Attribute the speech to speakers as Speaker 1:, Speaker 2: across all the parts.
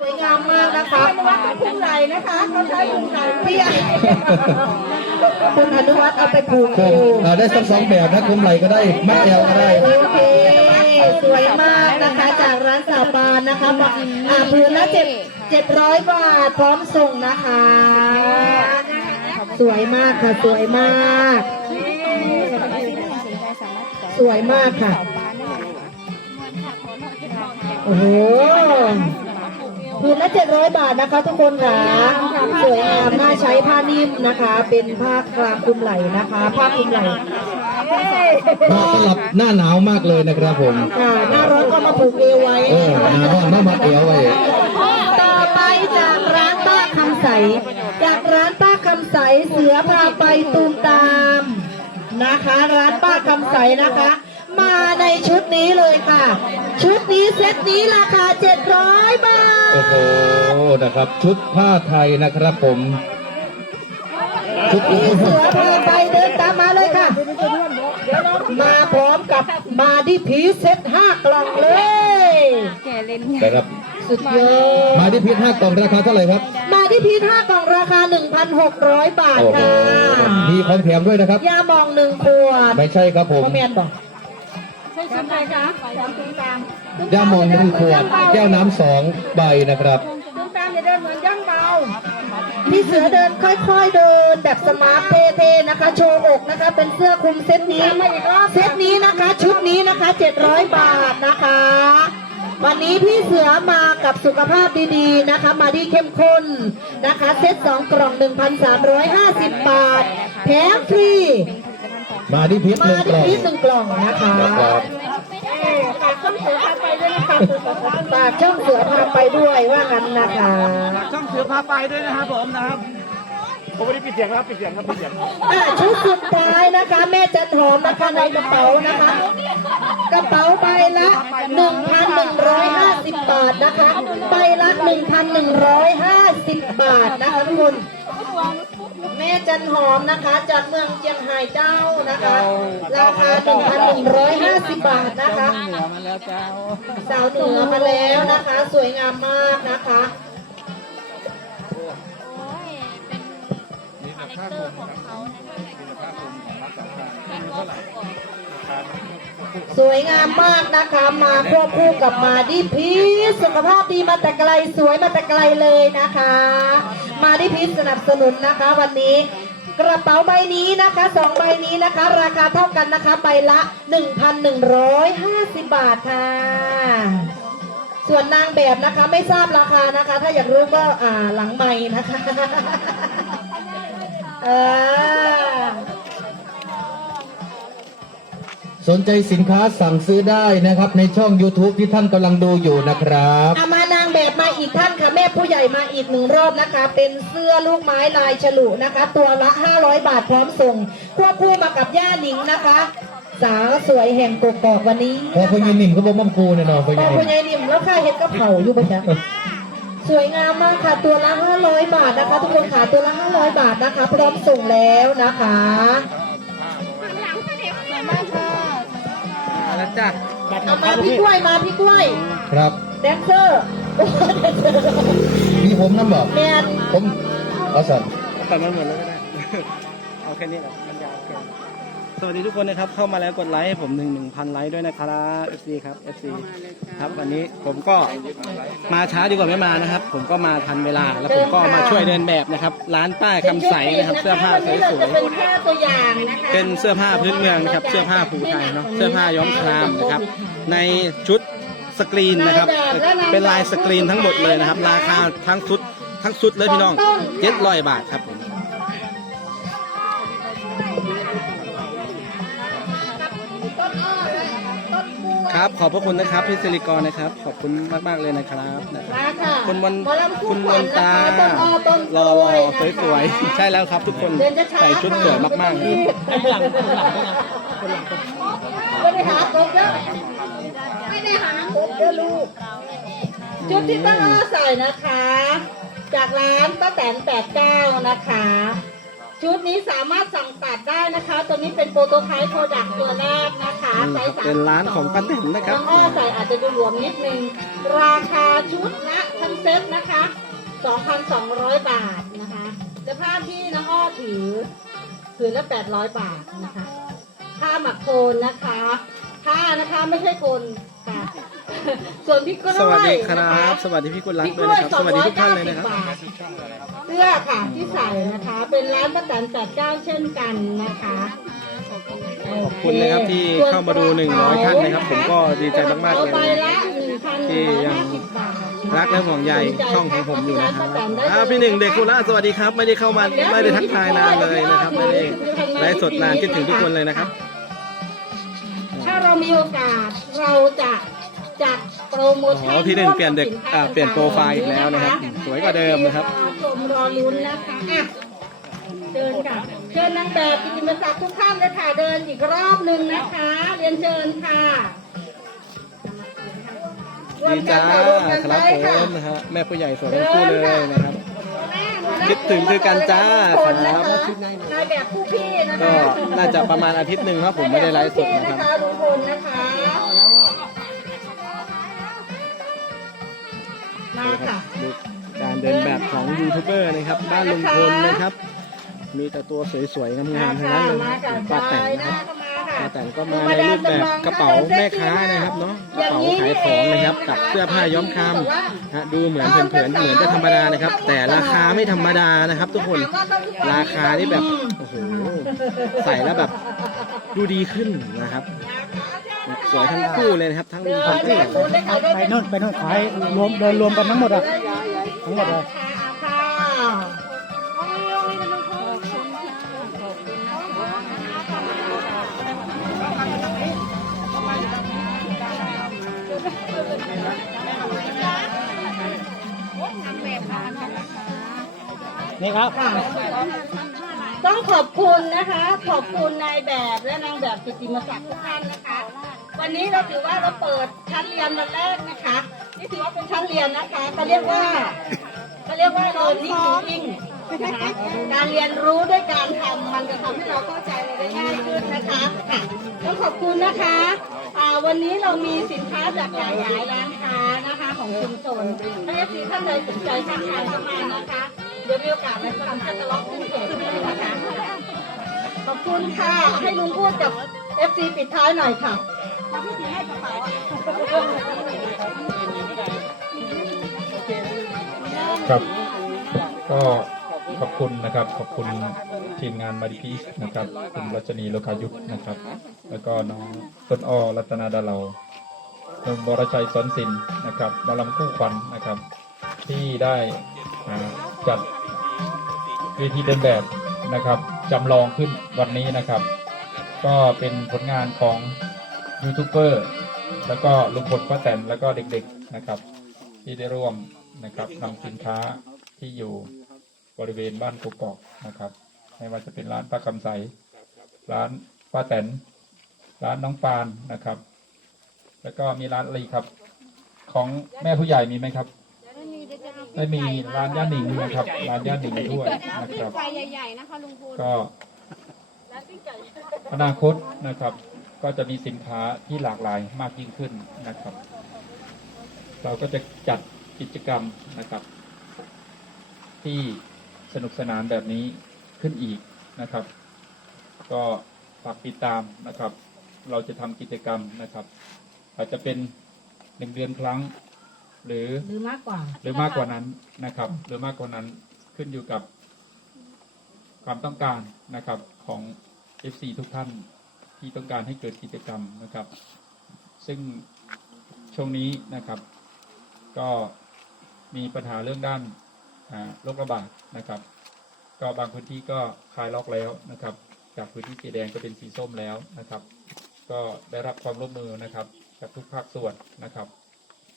Speaker 1: สวยงามมากนะคะคุณไหลนะคะเขาใช้คุณไหลพี่คุณอนุวัฒน์เอาไปผูก
Speaker 2: คมอ่าได้ทั้งสองแบบนะคมไหลก็ได้ มัดแอวก็ได้
Speaker 1: โอเคสวยมากนะคะจากร้านสาบานนะคะบอกอ่าพื้นละเจ็ดเจ็ดร้อยบาทพร้อมส่งนะคะ สวยมากค่ะสวยมาก สวยมากค่ะ โอ้โห ผืนละเจ็ดร้อยบาทนะคะทุกคนค่ะสวยงามน่าใช้ผ้านิ่มนะคะ เป็นผ้ากลางคลุมไหล่นะคะ ผ้าคลุมไหล่
Speaker 2: เหมาะสำหรับหน้าหนาวมากเลยนะครับผม
Speaker 1: ค่ะหน้าร้อนก็มาผูกเอวไว้
Speaker 2: เออหนาร้อนต้องมัดเอวไว้
Speaker 1: ต่อไปจากร้านป้าคำใส จากร้านป้าคำใสเสือพาไปตูมตามนะคะ ร้านป้าคำใสนะคะมาใน ชุดนี้เลยค่ะ ชุดนี้เซตนี้ราคา 700 บาท
Speaker 2: โอ้โห นะครับ ชุดผ้าไทยนะครับผม ชุดนี้
Speaker 1: เสือพาไปเดินตามมาเลยค่ะ มาพร้อมกับมาดิพีเซตห้ากล่องเลย
Speaker 2: นะครับ
Speaker 1: สุดยอด
Speaker 2: มาที่พีทห้ากล่องราคาเท่าไหร่ครับ
Speaker 1: มาที่พีห้ากล่องราคา 1,600 บาท
Speaker 2: โอ้โห
Speaker 1: ค่ะ
Speaker 2: มีของแถมด้วยนะครับ
Speaker 1: ยาหมองหนึ่งขวด
Speaker 2: ไม่ใช่ครับผม
Speaker 1: พ่อแมนบอก
Speaker 2: ย่ามองหนึ่งขวดแก้วน้ำสองใบนะครับ
Speaker 1: พี่เสือเดินค่อยๆเดินแบบสมาร์ทเท่ๆนะคะ โชว์อกนะคะ เป็นเสื้อคลุมเซตนี้เซตนี้นะคะ ชุดนี้นะคะ700 บาทนะคะ วันนี้พี่เสือมากับสุขภาพดีๆนะคะ มาดีเข้มข้นนะคะ เซต2กล่อง 1,350 บาทแถมฟรี
Speaker 2: มาที่พีทห
Speaker 1: มา
Speaker 2: นึ่งก
Speaker 1: ที่
Speaker 2: ล่อง
Speaker 1: พีชหนึ่งกล่องนะคะ
Speaker 2: นะครับ
Speaker 1: ฝากช่องเสือพาไปด้วยนะคะฝากช่องเสือพาไปด้วยว่างั้นนะคะ
Speaker 3: ช่องเสือพาไปด้วยนะครับผมนะครับ ผมไม่ได้ปิดเสียงครับปิดเสียงครับปิดเสียง
Speaker 1: อะชุดสุดท้ายนะคะ แม่จันหอมนะคะในกระเป๋านะคะ กระเป๋าใบละ1,150 บาทนะคะใบละ1,150 บาทนะคะทุกคนแม่จันหอมนะคะ จากเมืองเจียงไฮ้เจ้านะคะ ราคา 1,150 บาทนะคะ
Speaker 3: เหนือมาแล้วเจ้า
Speaker 1: สาวเหนือมาแล้วนะคะ สวยงามมากนะคะ สวยงามมากนะคะมาควบคู่กับมาดิพีชสุขภาพดีมาแต่ไกลสวยมาแต่ไกลเลยนะคะ มาดิพีชสนับสนุนนะคะ วันนี้กระเป๋าใบนี้นะคะสองใบนี้นะคะ ราคาเท่ากันนะคะใบละ 1,150 บาทค่ะ ส่วนนางแบบนะคะไม่ทราบราคานะคะ ถ้าอยากรู้ก็อ่าหลังใหม่นะคะ เออ
Speaker 2: สนใจสินค้าสั่งซื้อได้นะครับ ในช่อง YouTube ที่ท่านกำลังดูอยู่นะครับ
Speaker 1: เอามานางแบบมาอีกท่านค่ะแม่ผู้ใหญ่มาอีกหนึ่งรอบนะคะ เป็นเสื้อลูกไม้ลายฉลุนะคะ ตัวละ 500 บาทพร้อมส่ง ควบคู่มากับย่าหนิงนะคะ สาวสวยแห่งกกอกวันนี้
Speaker 2: พอคุณยินหนิมก็บอกมั่มกูเนี่ยเนาะคุณ
Speaker 1: บ
Speaker 2: ยิ
Speaker 1: อก
Speaker 2: นหนิ
Speaker 1: คุณ
Speaker 2: ม
Speaker 1: ยายนิ่มแล้วค่าเห็ดกระเพราอยู่ปะจ๊ะ สวยงามมากค่ะตัวละ500 บาทนะคะ ทุกคนค่ะตัวละ500 บาทนะคะ พร้อมส่งแล้วนะคะ
Speaker 3: มาแล้วจ้ะ
Speaker 1: เอามาพี่กล้วยมาพี่กล้วย
Speaker 2: ครับ
Speaker 1: แดนเซอร์
Speaker 2: มีผมน้ำบอก
Speaker 1: แมน
Speaker 2: ผมเอาสั่น
Speaker 3: ตัดมันหมดแล้วก็ได้เอาแค่นี้แหละมันยาวเกิน สวัสดีทุกคนนะครับ เข้ามาแล้วกดไลค์ให้ผมหนึ่งหนึ่งพันไลค์ด้วยนะครับ FC ครับ FC ครับวันนี้ผมก็มาช้าดีกว่าไม่มานะครับ ผมก็มาทันเวลาแล้วผมก็มาช่วยเดินแบบนะครับ ร้านป้ายคำใสนะครับเสื้อผ้าสวย
Speaker 1: จะเป็นผ้าตัวอย่างนะคะ
Speaker 3: ๆเป็นเสื้อผ้าพื้นเมืองนะครับ เสื้อผ้าภูไทยเนาะเสื้อผ้าย้อมครามนะครับ ในชุดสกรีนนะครับ เป็นลายสกรีนทั้งหมดเลยนะครับ ราคาทั้งชุดทั้งชุดเลยพี่น้องเจ็ดร้อยบาทครับผม ขอบพระคุณนะครับพี่สิริกรนะครับ ขอบคุณมากๆเลยนะครับนะครับ
Speaker 1: มาค่ะ
Speaker 3: คุณมน
Speaker 1: หมอลำคู่
Speaker 3: คุณม
Speaker 1: ขวัญ
Speaker 3: น
Speaker 1: นะ
Speaker 3: ตา
Speaker 1: คะต้นอ้อต้น
Speaker 3: รอรอ
Speaker 1: กล้วยนะคะ
Speaker 3: สวยๆ ใช่แล้วครับ ทุกคน
Speaker 1: เดินช้าๆ
Speaker 3: ใส่ชุดสวยมากๆเลย
Speaker 1: หลังหลังไม่ได้หากบเยอะไม่ได้หากบเยอะลูก ชุดที่ต้นอ้อใส่นะคะ จากร้านป้าแตนแปดเก้านะคะ
Speaker 4: ชุดนี้สามารถสั่งตัดได้นะคะ ตัวนี้เป็นโปรโตไทป์โปรดักตัวแรกนะคะ
Speaker 3: นี่
Speaker 4: ไซ
Speaker 3: ครับ
Speaker 4: ส์สาม
Speaker 3: เป็นร้านของป้าแตนนะครับ
Speaker 4: น้องอ้อใส่อาจจะดูหลวมนิดนึง ราคาชุดนะทั้งเซ็ตนะคะ 2,200 บาทนะคะแต่ผ้าที่น้องอ้อถือถือละ 800 บาทนะคะ ผ้าหมักโคนนะคะ ผ้านะคะไม่ใช่โคนค่ะ ส่วนพี่กล้วย
Speaker 3: สวัสดีค
Speaker 4: นะ
Speaker 3: รั
Speaker 4: คะ
Speaker 3: บสวัสดีพี่กุลัก
Speaker 4: พี่
Speaker 3: ษณ์
Speaker 4: ก
Speaker 3: ด้วย
Speaker 4: ล้วย
Speaker 3: นะครับ สวัสดีทุกท่านเลยนะครับ
Speaker 4: 290บาทเสื้อค่ะที่ใส่นะคะ เป็นร้านป้าแตนจัดเจ้าเช่นกันนะคะ
Speaker 3: ขอบคุณนะครับที่เข้ามาดู100ท่านนะครับผมก็ดีใจมากๆเลย
Speaker 4: ใบละ1,150
Speaker 3: ที่ยัง
Speaker 4: บาท
Speaker 3: รักและห่วงใยช่องของผมอยู่นะครับอ่าพี่หนึ่งเด็กโคราชสวัสดีครับ ไม่ได้เข้ามาไม่ได้ทักทายนานเลยนะครับไม่ได้ไลฟ์สดนานคิดถึงทุกคนเลยนะครับ
Speaker 4: ถ้าเรามีโอกาสเราจะ จัดโปรโมชั่น
Speaker 3: อ๋อพี่หนึ่งเปลี่ยนเด็กอ่าเปลี่ยนโปรไฟล์อีกแล้วนะครับสวยกว่าเดิมนะครับ
Speaker 4: ชมรอลุ้นนะคะอะเชิญค่ะเชิญนางแบบกิติมศักดิ์ทุกท่านเลยค่ะเดินอีกรอบหนึ่งนะคะ เรียนเชิญค่ะรว
Speaker 3: ดี
Speaker 4: มกั
Speaker 3: จ้าน
Speaker 4: ค่ะรวมกัน
Speaker 3: ค
Speaker 4: ไว้
Speaker 3: รับผ
Speaker 4: ค่ะ
Speaker 3: มนะฮะแม่ผู้ใหญ่สวยทั้งคู่เลยนะครับคิดถึงคือกันจ้า
Speaker 4: คนนะ
Speaker 3: ครั
Speaker 4: คะ
Speaker 3: บ
Speaker 4: นายแบบผู้พี่นะคะ
Speaker 3: ก็น่าจะประมาณอาทิตย์หนึ่งครับผมไม่ได้ไลฟ์สดนะครับ
Speaker 4: มาค่ะ
Speaker 3: ดูการเดินแบบของยูทูบเบอร์นะครับบ้านลุงพลนะครับ มีแต่ตัวสวยๆงามๆทั้งนั้นเลย
Speaker 4: มาค่ะ
Speaker 3: ป้าแตน
Speaker 4: ใจ
Speaker 3: นะครับ
Speaker 4: เข้ามาค่ะ
Speaker 3: ป้าแตนก็มาในรูปแบบกระเป๋าแม่ค้านะครับเนาะกระเป๋าขายของนะครับกับเสื้อผ้าย้อมคำฮะดูเหมือนเผินๆเหมือนจะธรรมดานะครับ แต่ราคาไม่ธรรมดานะครับ ทุกคนราคานี่แบบโอ้โหใส่แล้วแบบดูดีขึ้นนะครับ สวยทั้งคู่เลยนะครับ ทั้งทั้งคู่
Speaker 4: แบบนู้นเลยค่ะ
Speaker 5: ไปนู่นไปนู่นขายรวมเดินรวมกันทั้งหมดอะทั้งหมดเลยนี่ครับ
Speaker 4: ต้องขอบคุณนะคะ ขอบคุณนายแบบและนางแบบกิตติมศักดิ์ทุกท่านนะคะ วันนี้เราถือว่าเราเปิดชั้นเรียนวันแรกนะคะนี่ถือว่าเป็นชั้นเรียนนะคะเขาเรียกว่าเขาเรียกว่าเรียนนิ่งนิ่งนะคะการเรียนรู้ด้วยการทำมันจะทำให้เราเข้าใจอะไรได้ง่ายขึ้นนะคะค่ะต้องขอบคุณนะคะวันนี้เรามีสินค้าจากหลายหลายร้านค้านะคะของชุมชนถ้าเอฟซีท่านใดสนใจทักทายเข้ามานะคะ เดี๋ยวมีโอกาสในการจะล็อกขึ้นเพจให้นะคะขอบคุณค่ะ ให้ลุงพูดกับ FC ปิดท้ายหน่อยค่ะ
Speaker 6: ครับ ก็ขอบคุณนะครับ ขอบคุณทีมงานมาดิพีสนะครับคุณรัชนีโลกายุทธนะครับ แล้วก็น้องต้นอ้อรัตนาดาเรานุ่มบรชัยสอนศิลป์นะครับมาลำคู่ขวัญนะครับ ที่ได้จัดเวทีเดินแบบนะครับจำลองขึ้นวันนี้นะครับ ก็เป็นผลงานของ ยูทูบเบอร์แล้วก็ลุงพลป้าแตนแล้วก็เด็กๆนะครับ ที่ได้ร่วมนะครับนำสินค้าที่อยู่บริเวณบ้านกกอกนะครับ ไม่ว่าจะเป็นร้านป้าคำใส ร้านป้าแตน ร้านน้องปานนะครับ แล้วก็มีร้านอะไรอีกครับ ของแม่ผู้ใหญ่มีไหมครับไม่มีร้านย่าหนิงนะครับ ร้านย่าหนิงด้วยนะครับ
Speaker 7: ไฟใหญ่ๆนะคะลุงพล
Speaker 6: ก็อนาคตนะครับ ก็จะมีสินค้าที่หลากหลายมากยิ่งขึ้นนะครับ เราก็จะจัดกิจกรรมนะครับ ที่สนุกสนานแบบนี้ขึ้นอีกนะครับ ก็ฝากติดตามนะครับ เราจะทำกิจกรรมนะครับ อาจจะเป็นหนึ่งเดือนครั้ง หรือ
Speaker 4: หรือมากกว่า
Speaker 6: หรือมากกว่านั้นนะครับ หรือมากกว่านั้นขึ้นอยู่กับความต้องการนะครับของ FC ทุกท่าน ที่ต้องการให้เกิดกิจกรรมนะครับ ซึ่งช่วงนี้นะครับ ก็มีปัญหาเรื่องด้านโรคระบาดนะครับ ก็บางพื้นที่ก็คลายล็อกแล้วนะครับ จากพื้นที่สีแดงก็เป็นสีส้มแล้วนะครับ ก็ได้รับความร่วมมือนะครับจากทุกภาคส่วนนะครับ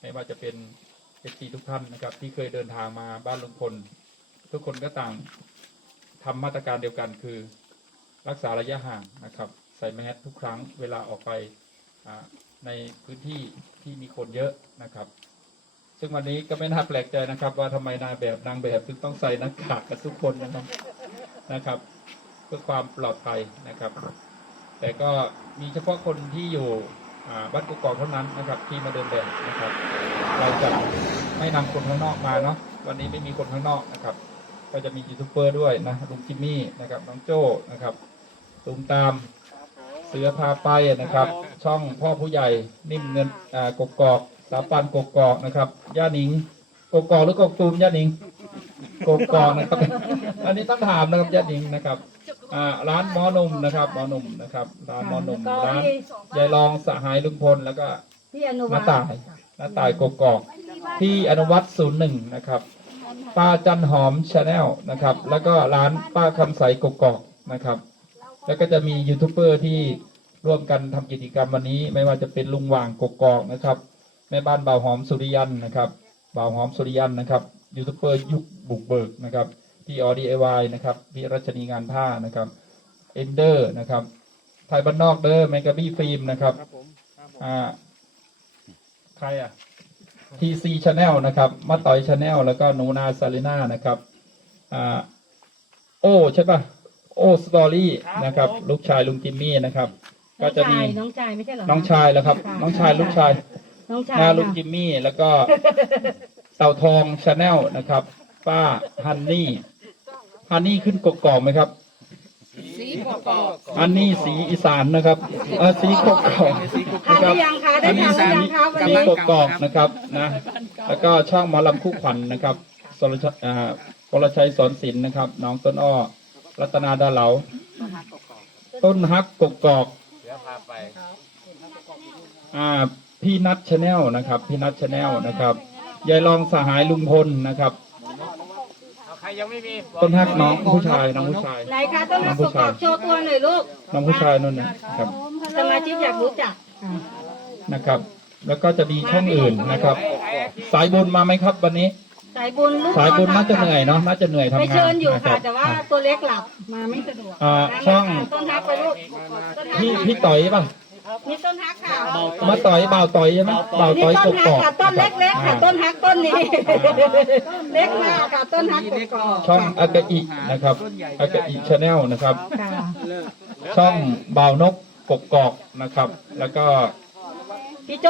Speaker 6: ไม่ว่าจะเป็นเอซีทุกท่านนะครับ ที่เคยเดินทางมาบ้านลุงพลทุกคนก็ต่างทำมาตรการเดียวกันคือรักษาระยะห่างนะครับ ส่แมสทุกครั้งเวลาออกไปในพื้นที่ที่มีคนเยอะนะครับ ซึ่งวันนี้ก็ไม่น่าแปลกใจนะครับ ว่าทำไมนายแบบนางแบบถึงต้องใส่หน้ากากกันทุกคนนะครับนะครับ เพื่อความปลอดภัยนะครับ แต่ก็มีเฉพาะคนที่อยู่บ้านกุกกอกเท่านั้นนะครับ ที่มาเดินแบบนะครับ เราจะไม่นำคนข้างนอกมาเนาะวันนี้ไม่มีคนข้างนอกนะครับ ก็จะมียูทูบเบอร์ด้วยนะลุงจิมมี่นะครับน้องโจ้นะครับตูมตาม สือพาไปนะครับ ช่องพ่อผู้ใหญ่นิ่มเงินอ่ากกอกสาปันกกอกนะครับย่าหนิงกกอกหรือกกตูมย่าหนิงกกอกนะครับ อันนี้ต้องถามนะครับย่าหนิงนะครับอ่าร้านหมอหนุ่มนะครับหมอหนุ่มนะครับร้านหมอหนุ่มร้านยายรองสหายลุงพลแล้วก็
Speaker 4: พี่อนุ
Speaker 6: ห
Speaker 4: วั
Speaker 6: น้า
Speaker 4: ฒน์
Speaker 6: ตายหน้าตายกกอกพี่อนุวัตศูนย์หนึ่งนะครับป้าจันหอมชาแนลนะครับ แล้วก็ร้านป้าคำใสกกอกนะครับ แล้วก็จะมียูทูบเบอร์ที่ร่วมกันทำกิจกรรมวันนี้ ไม่ว่าจะเป็นลุงหว่างกกอกนะครับแม่บ้านบ่าวหอมสุริยันนะครับบ่าวหอมสุริยันนะครับยูทูบเบอร์ยุคบุกเบิกนะครับพี่ออดีไอวนะครับพี่รัชนีงานผ้านะครับเอนเดอร์นะครับไทยบ้านนอกเดอร์แมกกาบี้ฟิล์มนะครับอ่าใครอะ TC Channel นะครับมาต่อย Channel แล้วก็หนูนาซาลิน่านะครับอ่าโอ้ใช่ปะ โอ้สตอรี่นะครับ ลูกชายลุงจิมมี่นะครับ ก็จะมี
Speaker 4: น้องชายไม่ใช่เหรอ
Speaker 6: น้องชายแล้วครับ น้องชายลูกชาย
Speaker 4: น้องชาย
Speaker 6: นาลุง
Speaker 4: ค่ะ
Speaker 6: จิมมี่แล้วก็เต่าทองชาแนลนะครับ ป้าฮันนี่ฮันนี่ขึ้นกกอกไหมครับฮันนี่สีอีสานนะครับเออสีกกอก
Speaker 4: ทานหรือยังคะได้ทานหรือยังคะวัน
Speaker 6: สี
Speaker 4: นี้
Speaker 6: กกอกนะครับนะแล้วก็ช่องหมอลำคู่ขวัญนะครับสรชอ่ากรชัยสอนศิลป์นะครับ น้องต้นอ้อ รัตนาดาเหลา ต้นฮักกกอกอ่าพี่นัทชาแนลนะครับ พี่นัทชาแนลนะครับยายรองสหายลุงพลนะครับต้นฮักน้องผู้ชายน้องผู้ชาย
Speaker 4: ไหนคะต้น
Speaker 6: น้
Speaker 4: รั
Speaker 6: อกงผู้
Speaker 4: ประก
Speaker 6: ชา
Speaker 4: อยบโชว์ตัวหน่อยลูก
Speaker 6: น้องผู้ชายนั่นนะครับ
Speaker 4: สมาชิกอยากรู้จักอ่า
Speaker 6: นะครับ แล้วก็จะมีช่องอื่นนะครับ สายบุญมาไหมครับวันนี้
Speaker 4: สายบุญลูก
Speaker 6: สายบุญ
Speaker 4: ต
Speaker 6: น่าจะเหนื่อยเนาะน่าจะเหนื่อยทำ
Speaker 4: ไป
Speaker 6: งาน
Speaker 4: เชิญอยู่
Speaker 6: นะค
Speaker 4: ค่ะ
Speaker 6: รับ
Speaker 4: แต่ว่าตัวเล็กหลับมาไม่สะดวก
Speaker 6: อ่าช่อง
Speaker 4: ต้นฮักไปลูกต้นฮัก
Speaker 6: พี่พี่ต่อยป่ะ
Speaker 4: นี่ต้นฮักค่ะ
Speaker 6: มาต่อยบ่าวต่อยใช่ไหมบ่าว
Speaker 4: นี่
Speaker 6: ต่อย
Speaker 4: ต้
Speaker 6: ก
Speaker 4: น
Speaker 6: ก
Speaker 4: ฮัก
Speaker 6: อก
Speaker 4: ค่ะต้นเล็กๆค่ะ
Speaker 6: อ่า
Speaker 4: ต้นฮักต้นนี้เล็กมากค่ะต้นฮักกกอก
Speaker 6: ช่องอากาอินะครับอากาอิชาแนลนะครับ
Speaker 4: ค่ะ
Speaker 6: ช่องบ่าวนกกกอกนะครับ แล้วก็
Speaker 4: พี่โจ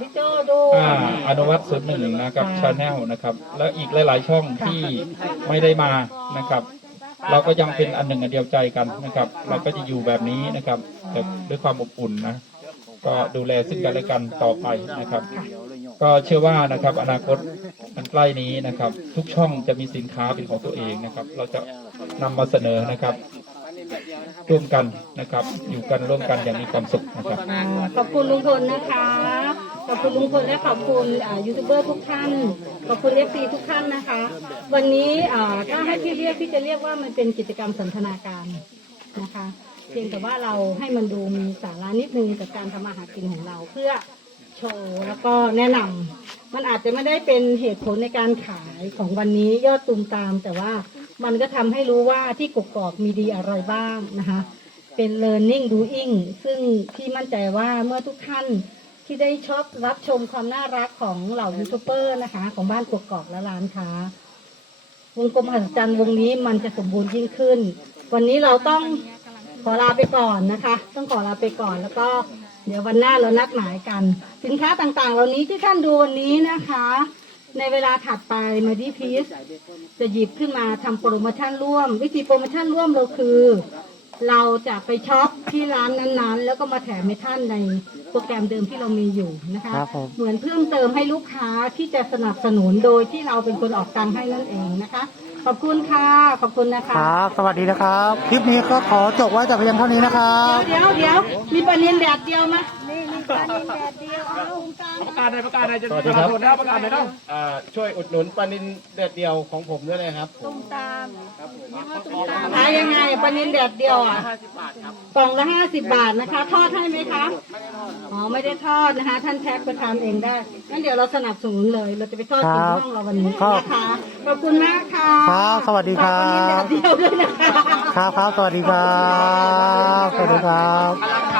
Speaker 4: พี่โจดู
Speaker 6: อ่าอนุวัตศูนย์หนึ่งนะครับชาแนลนะครับ แล้วอีกหลาย ๆ ช่องที่ไม่ได้มานะครับ เราก็ยังเป็นอันหนึ่งอันเดียวใจกันนะครับ เราก็จะอยู่แบบนี้นะครับแต่ด้วยความอบอุ่นนะ ก็ดูแลซึ่งกันและกันต่อไปนะครับ ก็เชื่อว่านะครับอนาคตอันใกล้นี้นะครับ ทุกช่องจะมีสินค้าเป็นของตัวเองนะครับ เราจะนำมาเสนอนะครับ ร่วมกันนะครับ อยู่กันร่วมกันอย่างมีความสุขนะครับ
Speaker 4: ขอบคุณลุงพลนะคะ ขอบคุณลุงพลและขอบคุณยูทูบเบอร์ทุกท่าน ขอบคุณเอฟซีทุกท่านนะคะ วันนี้อ่าถ้าให้พี่เรียกพี่จะเรียกว่ามันเป็นกิจกรรมสันทนาการนะคะเพียงแต่ว่าเราให้มันดูมีสาระนิดนึงกับการทำมาหากินของเราเพื่อโชว์แล้วก็แนะนำมันอาจจะไม่ได้เป็นเหตุผลในการขายของวันนี้ยอดตูมตามแต่ว่า มันก็ทำให้รู้ว่าที่กกอกมีดีอะไรบ้างนะคะ เป็น learning doing ซึ่งพี่มั่นใจว่าเมื่อทุกท่านที่ได้ชอบรับชมความน่ารักของเหล่ายูทูบเบอร์นะคะ ของบ้านกกอกและร้านค้าวงกลมหัศจรรย์วงนี้มันจะสมบูรณ์ยิ่งขึ้น วันนี้เราต้องขอลาไปก่อนนะคะ ต้องขอลาไปก่อนแล้วก็เดี๋ยววันหน้าเรานัดหมายกัน สินค้าต่างๆ เหล่านี้ที่ท่านดูวันนี้นะคะ ในเวลาถัดไปมาดีพีซจะหยิบขึ้นมาทำโปรโมชั่นร่วม วิธีโปรโมชั่นร่วมเราคือ เราจะไปช็อปที่ร้านนั้นๆ แล้วก็มาแถมให้ท่านในโปรแกรมเดิมที่เรามีอยู่นะคะ
Speaker 5: ครับผม
Speaker 4: เหมือนเพิ่มเติมให้ลูกค้าที่จะสนับสนุนโดยที่เราเป็นคนออกตังค์ให้นั่นเองนะคะ ขอบคุณค่ะ ขอบคุณนะคะ
Speaker 5: ครับ สวัสดีนะครับ คลิปนี้ก็ขอจบไว้แต่เพียงเท่านี้นะครับ
Speaker 4: เดี๋ยวเดี๋ยวเดี๋ยวมีปลาเนียน แดดเดียวมา
Speaker 3: ประกาศในประกาศในจะ
Speaker 2: สวัสดีครับ
Speaker 3: นะประกาศในต้อง
Speaker 2: อ่าช่วยอุดหนุนปลานินเด็ดเดียวของผมด้วยเลยครับ
Speaker 4: ขายยังไงปลาเนียนแดดเดียวอะกล่องละห้าสิบบาทนะคะ ทอดให้ไหมคะอ๋อไม่ได้ทอดนะคะ ท่านแพ็คไปทานเองได้งั้นเดี๋ยวเราสนับสนุนเลยเราจะไปทอดกินที่ห้องเราวันนี้
Speaker 5: ครับ
Speaker 4: นะคะขอบคุณมากค่ะ
Speaker 5: ครับสวัสดีครับ
Speaker 4: ฝากปลาเนียนแดดเดียวด้วยนะคะ
Speaker 5: ครับครับสวัสดีครับ สวัสดีครับ